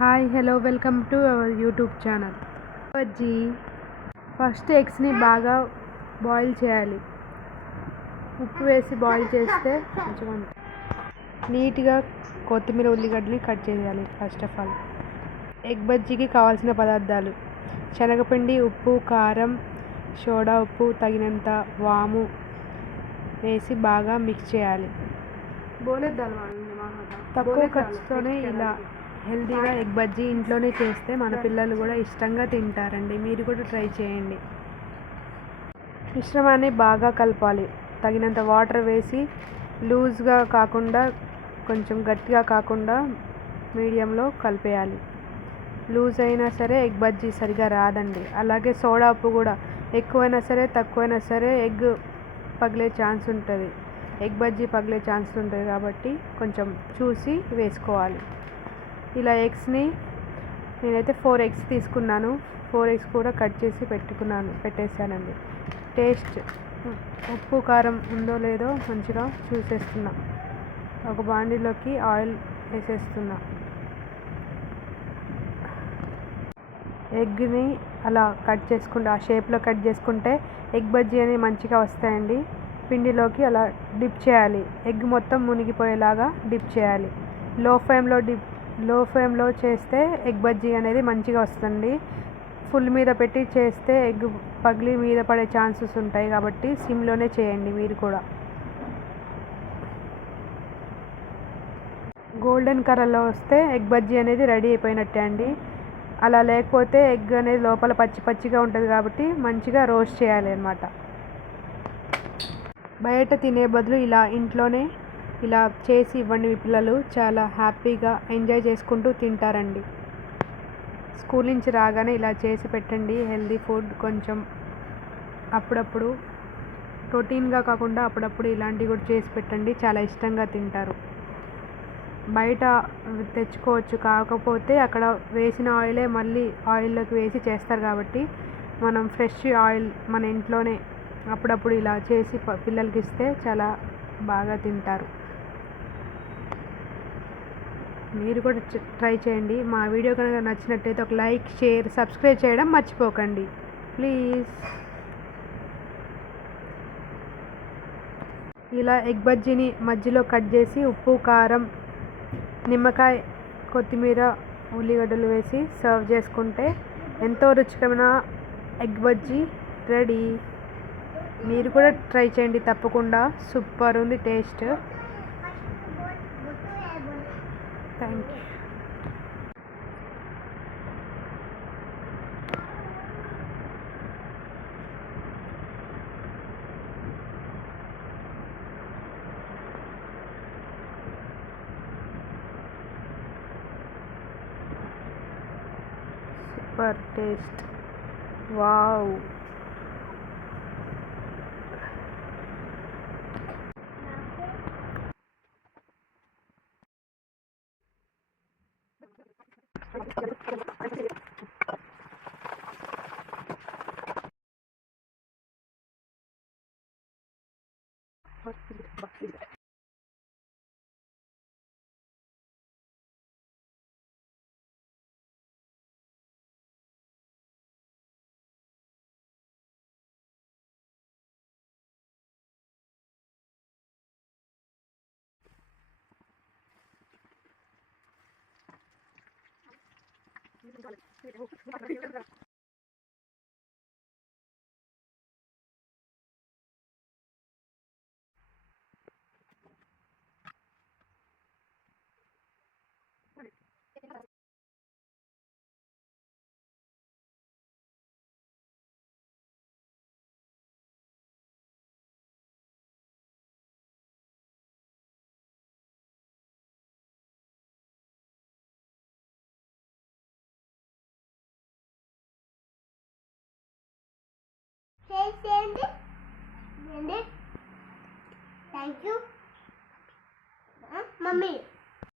Hi hello welcome to our YouTube channel. Bajji first ఎగ్స్ని బాగా boil చేయాలి. ఉప్పు వేసి బాయిల్ చేస్తే మంచిగా ఉంటుంది. నీట్గా కొత్తిమీర ఉల్లిగడ్డని కట్ చేయాలి. ఫస్ట్ ఆఫ్ ఆల్ ఎగ్ బజ్జీకి కావాల్సిన పదార్థాలు: శనగపిండి, ఉప్పు, కారం, సోడా ఉప్పు, తగినంత వాము వేసి బాగా మిక్స్ చేయాలి. తక్కువ ఖర్చుతోనే ఇలా హెల్తీగా ఎగ్ బజ్జీ ఇంట్లోనే చేస్తే మన పిల్లలు కూడా ఇష్టంగా తింటారండి. మీరు కూడా ట్రై చేయండి. మిశ్రమాన్ని బాగా కలపాలి. తగినంత వాటర్ వేసి లూజ్గా కాకుండా కొంచెం గట్టిగా కాకుండా మీడియంలో కలిపేయాలి. లూజ్ అయినా సరే ఎగ్ బజ్జీ సరిగా రాదండి. అలాగే సోడా ఉప్పు కూడా ఎక్కువైనా సరే తక్కువైనా సరే ఎగ్ పగిలే ఛాన్స్ ఉంటుంది. ఎగ్ బజ్జీ పగిలే ఛాన్స్ ఉంటుంది కాబట్టి కొంచెం చూసి వేసుకోవాలి. ఇలా ఎగ్స్ని నేనైతే 4 ఎగ్స్ తీసుకున్నాను. 4 ఎగ్స్ కూడా కట్ చేసి పెట్టేశానండి. టేస్ట్ ఉప్పు కారం ఉందో లేదో మంచిగా చూసేస్తున్నా. ఒక బాండీలోకి ఆయిల్ వేసేస్తున్నా. ఎగ్ని అలా కట్ చేసుకుంటే ఆ షేప్లో కట్ చేసుకుంటే ఎగ్ బజ్జీ అని మంచిగా వస్తాయండి. పిండిలోకి అలా డిప్ చేయాలి. ఎగ్ మొత్తం మునిగిపోయేలాగా డిప్ చేయాలి. లో ఫ్లేమ్లో చేస్తే ఎగ్ బజ్జీ అనేది మంచిగా వస్తుంది. ఫుల్ మీద పెట్టి చేస్తే ఎగ్ పగిలి మీద పడే ఛాన్సెస్ ఉంటాయి కాబట్టి సిమ్లోనే చేయండి. మీరు కూడా గోల్డెన్ కలర్లో వస్తే ఎగ్ బజ్జీ అనేది రెడీ అయిపోయినట్టే అండి. అలా లేకపోతే ఎగ్ అనేది లోపల పచ్చిగా ఉంటుంది కాబట్టి మంచిగా రోస్ట్ చేయాలి అన్నమాట. బయట తినే బదులు ఇలా ఇంట్లోనే ఇలా చేసి ఇవ్వండి. మీ పిల్లలు చాలా హ్యాపీగా ఎంజాయ్ చేసుకుంటూ తింటారండి. స్కూల్ నుంచి రాగానే ఇలా చేసి పెట్టండి. హెల్తీ ఫుడ్ కొంచెం అప్పుడప్పుడు ప్రోటీన్గా కాకుండా అప్పుడప్పుడు ఇలాంటివి కూడా చేసి పెట్టండి. చాలా ఇష్టంగా తింటారు. బయట తెచ్చుకోవచ్చు, కాకపోతే అక్కడ వేసిన ఆయిలే మళ్ళీ ఆయిల్లోకి వేసి చేస్తారు కాబట్టి మనం ఫ్రెష్ ఆయిల్ మన ఇంట్లోనే అప్పుడప్పుడు ఇలా చేసి పిల్లలకి ఇస్తే చాలా బాగా తింటారు. మీరు కూడా ట్రై చేయండి. మా వీడియో కనుక నచ్చినట్టయితే ఒక లైక్, షేర్, సబ్స్క్రైబ్ చేయడం మర్చిపోకండి ప్లీజ్. ఇలా ఎగ్ బజ్జీని మధ్యలో కట్ చేసి ఉప్పు, కారం, నిమ్మకాయ, కొత్తిమీర, ఉల్లిగడ్డలు వేసి సర్వ్ చేసుకుంటే ఎంతో రుచికరమైన ఎగ్ బజ్జీ రెడీ. మీరు కూడా ట్రై చేయండి తప్పకుండా. సూపర్ ఉంది taste. Thank you. Super taste. Wow. Thank you, Mummy.